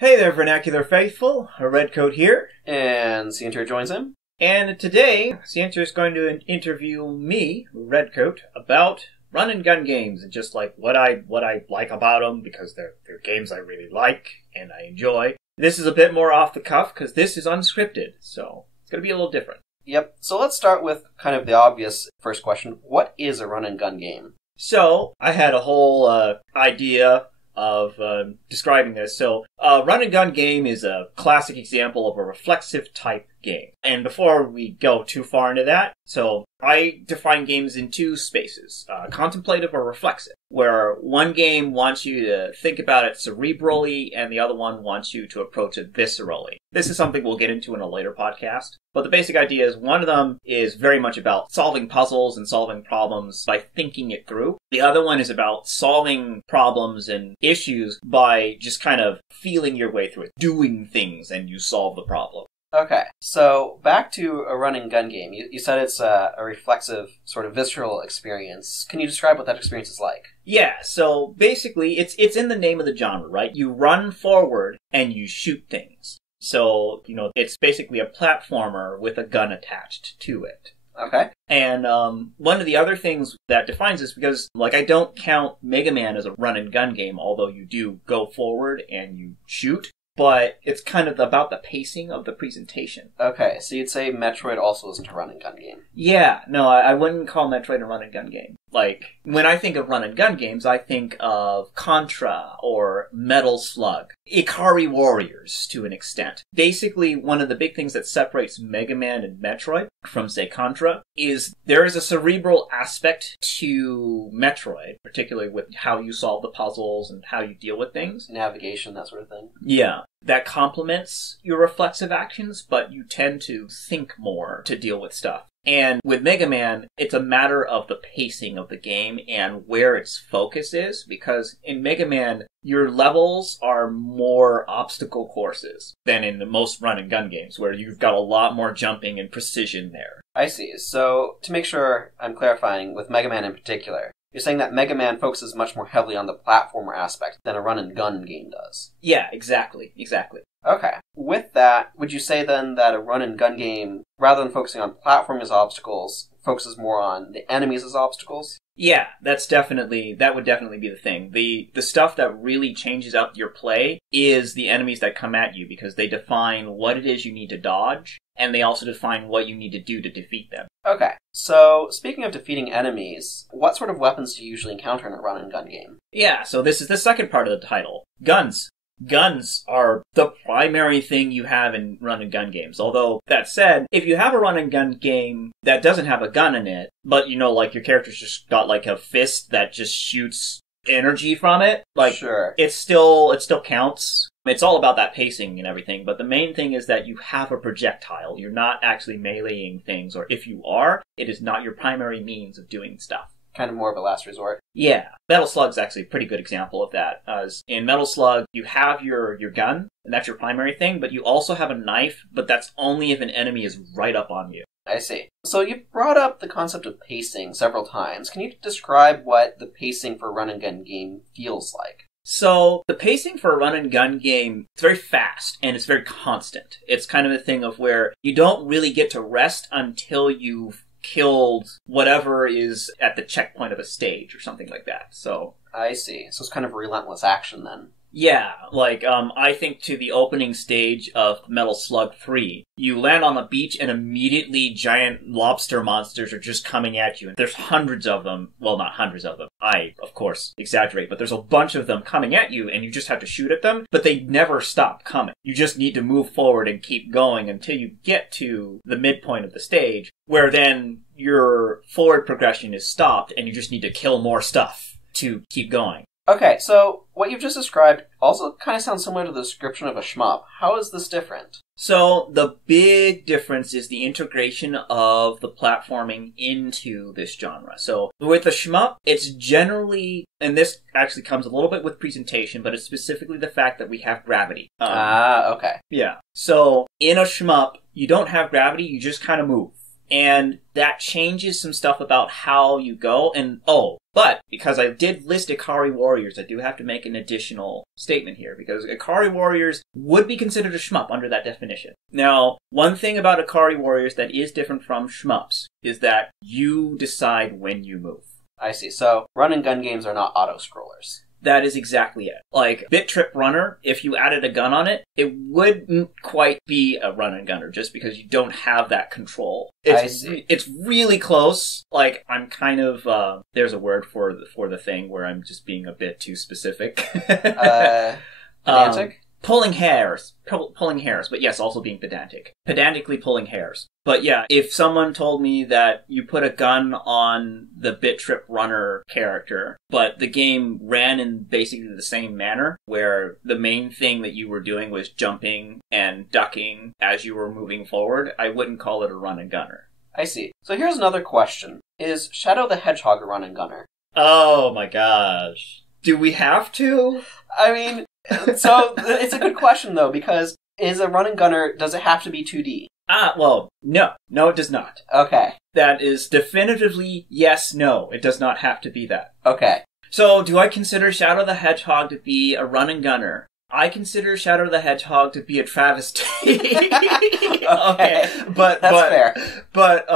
Hey there, Vernacular Faithful. RedCoat here. And Cienter joins him. And today, Cienter is going to interview me, RedCoat, about run-and-gun games and just like what I like about them, because they're games I really like and I enjoy. This is a bit more off the cuff because this is unscripted, so it's going to be a little different. Yep. So let's start with kind of the obvious first question. What is a run-and-gun game? So, I had a whole idea of describing this. So, a run-and-gun game is a classic example of a reflexive type game. And before we go too far into that, so I define games in two spaces, contemplative or reflexive, where one game wants you to think about it cerebrally and the other one wants you to approach it viscerally. This is something we'll get into in a later podcast. But the basic idea is one of them is very much about solving puzzles and solving problems by thinking it through. The other one is about solving problems and issues by just kind of feeling your way through it, doing things, and you solve the problem. Okay, so back to a run-and-gun game. You said it's a reflexive, sort of visceral experience. Can you describe what that experience is like? Yeah, so basically it's in the name of the genre, right? You run forward and you shoot things. So, it's basically a platformer with a gun attached to it. Okay. And one of the other things that defines this, because I don't count Mega Man as a run-and-gun game, although you do go forward and you shoot. But it's kind of about the pacing of the presentation. Okay, so you'd say Metroid also isn't a run-and-gun game. Yeah, no, I wouldn't call Metroid a run-and-gun game. When I think of run-and-gun games, I think of Contra or Metal Slug, Ikari Warriors to an extent. Basically, one of the big things that separates Mega Man and Metroid from, say, Contra is there is a cerebral aspect to Metroid, particularly with how you solve the puzzles and how you deal with things. Navigation, that sort of thing. Yeah. That complements your reflexive actions, but you tend to think more to deal with stuff. And with Mega Man, it's a matter of the pacing of the game and where its focus is, because in Mega Man, your levels are more obstacle courses than in the most run-and-gun games, where you've got a lot more jumping and precision there. I see. So, to make sure I'm clarifying, with Mega Man in particular, you're saying that Mega Man focuses much more heavily on the platformer aspect than a run-and-gun game does. Yeah, exactly. Okay. With that, would you say then that a run-and-gun game, rather than focusing on platforming as obstacles, focuses more on the enemies as obstacles? Yeah, that would definitely be the thing. The stuff that really changes up your play is the enemies that come at you, because they define what it is you need to dodge, and they also define what you need to do to defeat them. Okay, so speaking of defeating enemies, what sort of weapons do you usually encounter in a run-and-gun game? Yeah, so this is the second part of the title. Guns. Guns are the primary thing you have in run-and-gun games. Although, that said, if you have a run-and-gun game that doesn't have a gun in it, but, your character's just got, a fist that just shoots energy from it, sure. it still counts. It's all about that pacing and everything, but the main thing is that you have a projectile. You're not actually meleeing things, or if you are, it is not your primary means of doing stuff. Kind of more of a last resort. Yeah. Metal Slug's actually a pretty good example of that. As in Metal Slug, you have your gun, and that's your primary thing, but you also have a knife, but that's only if an enemy is right up on you. I see. So you brought up the concept of pacing several times. Can you describe what the pacing for a run-and-gun game feels like? So, the pacing for a run-and-gun game, it's very fast, and it's very constant. It's kind of a thing of where you don't really get to rest until you've killed whatever is at the checkpoint of a stage or something like that. So I see. So it's kind of relentless action then. Yeah, I think to the opening stage of Metal Slug 3, you land on the beach and immediately giant lobster monsters are just coming at you. And there's hundreds of them. Well, not hundreds of them. I, of course, exaggerate, but there's a bunch of them coming at you and you just have to shoot at them, but they never stop coming. You just need to move forward and keep going until you get to the midpoint of the stage, where then your forward progression is stopped and you just need to kill more stuff to keep going. Okay, so what you've just described also kind of sounds similar to the description of a shmup. How is this different? So, the big difference is the integration of the platforming into this genre. So, with a shmup, it's generally, and this actually comes a little bit with presentation, but it's specifically the fact that we have gravity. Okay. Yeah. So, in a shmup, you don't have gravity, you just kind of move. And that changes some stuff about how you go. And, but because I did list Ikari Warriors, I do have to make an additional statement here, because Ikari Warriors would be considered a shmup under that definition. Now, one thing about Ikari Warriors that is different from shmups is that you decide when you move. I see. So, run-and-gun games are not auto-scrollers. That is exactly it. Like, Bit Trip Runner, if you added a gun on it, it wouldn't quite be a run and gunner just because you don't have that control. I see. It's really close. Like, I'm kind of, there's a word for the thing where I'm just being a bit too specific. Pedantic? Pulling hairs, but yes, also being pedantic. Pedantically pulling hairs. But yeah, if someone told me that you put a gun on the Bit Trip Runner character, but the game ran in basically the same manner, where the main thing that you were doing was jumping and ducking as you were moving forward, I wouldn't call it a run and gunner. I see. So here's another question. Is Shadow the Hedgehog a run and gunner? Oh my gosh. Do we have to? I mean, so it's a good question though, because is a run and gunner, does it have to be 2D? Well, no. No, it does not. Okay. That is definitively yes, no. It does not have to be that. Okay. So, do I consider Shadow the Hedgehog to be a run and gunner? I consider Shadow the Hedgehog to be a travesty. Okay. But, that's fair. But,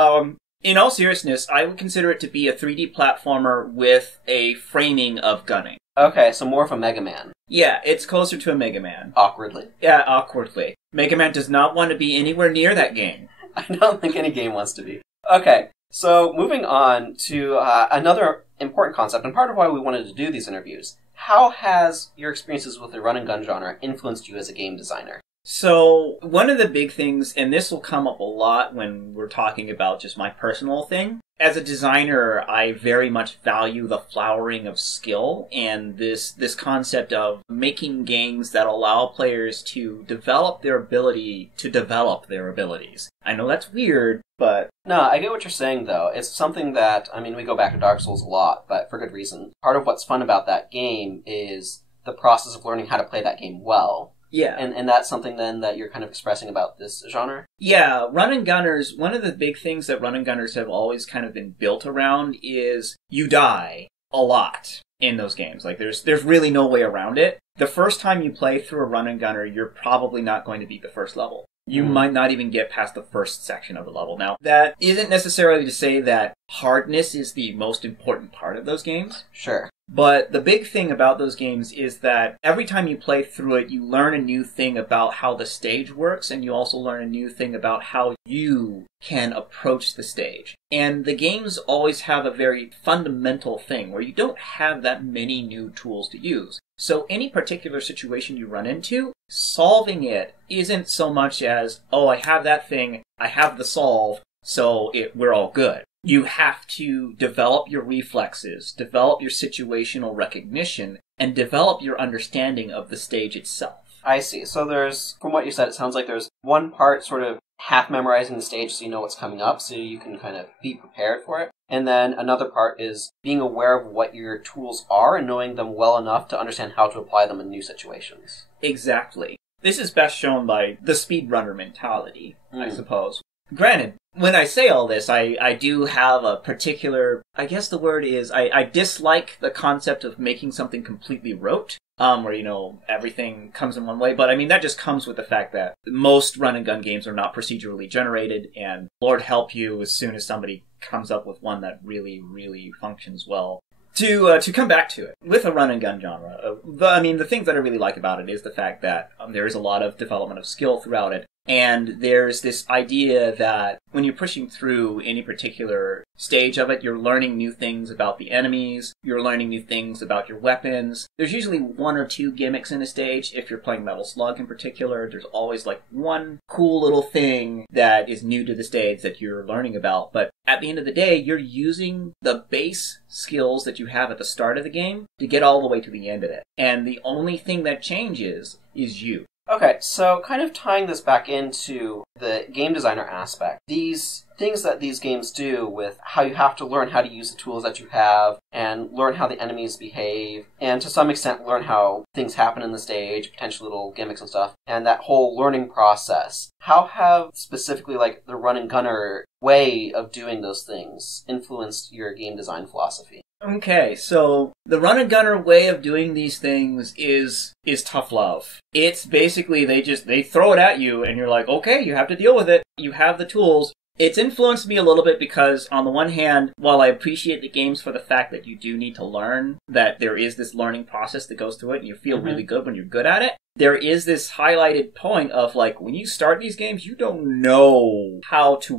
in all seriousness, I would consider it to be a 3D platformer with a framing of gunning. Okay, so more of a Mega Man. Yeah, it's closer to a Mega Man. Awkwardly. Yeah, awkwardly. Mega Man does not want to be anywhere near that game. I don't think any game wants to be. Okay, so moving on to another important concept, and part of why we wanted to do these interviews. How has your experiences with the run-and-gun genre influenced you as a game designer? So, one of the big things, and this will come up a lot when we're talking about just my personal thing, as a designer, I very much value the flowering of skill and this concept of making games that allow players to develop their ability to develop their abilities. I know that's weird, but... No, I get what you're saying, though. It's something that, I mean, we go back to Dark Souls a lot, but for good reason. Part of what's fun about that game is the process of learning how to play that game well. Yeah. And that's something then that you're kind of expressing about this genre? Yeah, run and gunners, one of the big things that run and gunners have always kind of been built around is you die a lot in those games. Like, there's really no way around it. The first time you play through a run and gunner, you're probably not going to beat the first level. You might not even get past the first section of the level. Now, that isn't necessarily to say that hardness is the most important part of those games. Sure. But the big thing about those games is that every time you play through it, you learn a new thing about how the stage works, and you also learn a new thing about how you can approach the stage. And the games always have a very fundamental thing where you don't have that many new tools to use. So any particular situation you run into, solving it isn't so much as, oh, I have that thing, I have the solve, so we're all good. You have to develop your reflexes, develop your situational recognition, and develop your understanding of the stage itself. I see. So there's, from what you said, it sounds like there's one part sort of half memorizing the stage so you know what's coming up, so you can kind of be prepared for it. And then another part is being aware of what your tools are and knowing them well enough to understand how to apply them in new situations. Exactly. This is best shown by the speedrunner mentality, I suppose. Granted, when I say all this, I do have a particular, I guess the word is, I dislike the concept of making something completely rote, where, everything comes in one way, but I mean, that just comes with the fact that most run-and-gun games are not procedurally generated, and Lord help you as soon as somebody comes up with one that really, really functions well. To come back to it, with a run-and-gun genre, the things that I really like about it is the fact that there is a lot of development of skill throughout it, and there's this idea that when you're pushing through any particular stage of it, you're learning new things about the enemies, you're learning new things about your weapons. There's usually one or two gimmicks in a stage. If you're playing Metal Slug in particular, there's always like one cool little thing that is new to the stage that you're learning about. But at the end of the day, you're using the base skills that you have at the start of the game to get all the way to the end of it. And the only thing that changes is you. Okay, so kind of tying this back into the game designer aspect, these things that these games do with how you have to learn how to use the tools that you have and learn how the enemies behave, and to some extent learn how things happen in the stage, potential little gimmicks and stuff, and that whole learning process. How have specifically like the run and gunner way of doing those things influenced your game design philosophy? Okay, so the run and gunner way of doing these things is tough love. It's basically they throw it at you and you're like, okay, you have to deal with it. You have the tools. It's influenced me a little bit because, on the one hand, while I appreciate the games for the fact that you do need to learn, that there is this learning process that goes through it and you feel really good when you're good at it, there is this highlighted point of, like, when you start these games, you don't know how to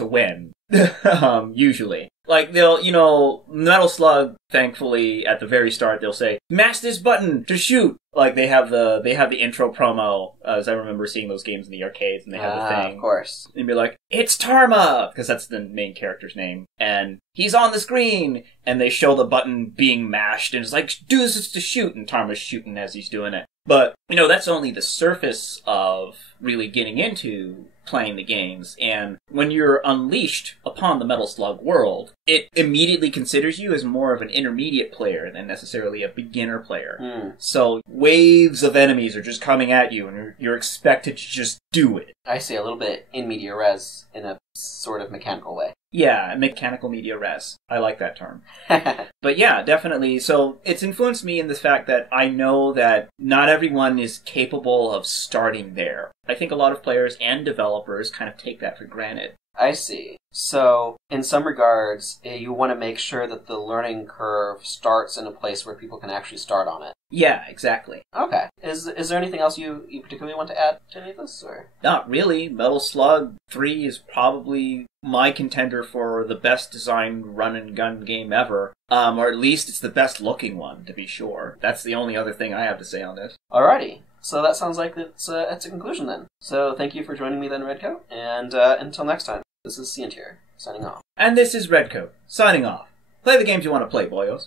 win. Usually. Like, they'll, Metal Slug, thankfully, at the very start, they'll say, mash this button to shoot! Like, they have the intro promo, as I remember seeing those games in the arcades, and they have the thing. Of course. And be like, it's Tarma! Because that's the main character's name. And he's on the screen! And they show the button being mashed, and it's like, do this to shoot! And Tarma's shooting as he's doing it. But, that's only the surface of really getting into playing the games, and when you're unleashed upon the Metal Slug world, it immediately considers you as more of an intermediate player than necessarily a beginner player. So waves of enemies are just coming at you, and you're expected to just do it. I see, a little bit in media res in a sort of mechanical way. Yeah, mechanical media res. I like that term. But yeah, definitely. So it's influenced me in the fact that I know that not everyone is capable of starting there. I think a lot of players and developers kind of take that for granted. I see. So, in some regards, you want to make sure that the learning curve starts in a place where people can actually start on it. Yeah, exactly. Okay. Is there anything else you particularly want to add to any of this? Or? Not really. Metal Slug 3 is probably my contender for the best designed run-and-gun game ever. Or at least it's the best looking one, to be sure. That's the only other thing I have to say on this. Alrighty. So that sounds like it's a conclusion then. So thank you for joining me then, RedCoat. And until next time, this is Ciantier, signing off. And this is RedCoat, signing off. Play the games you want to play, boyos.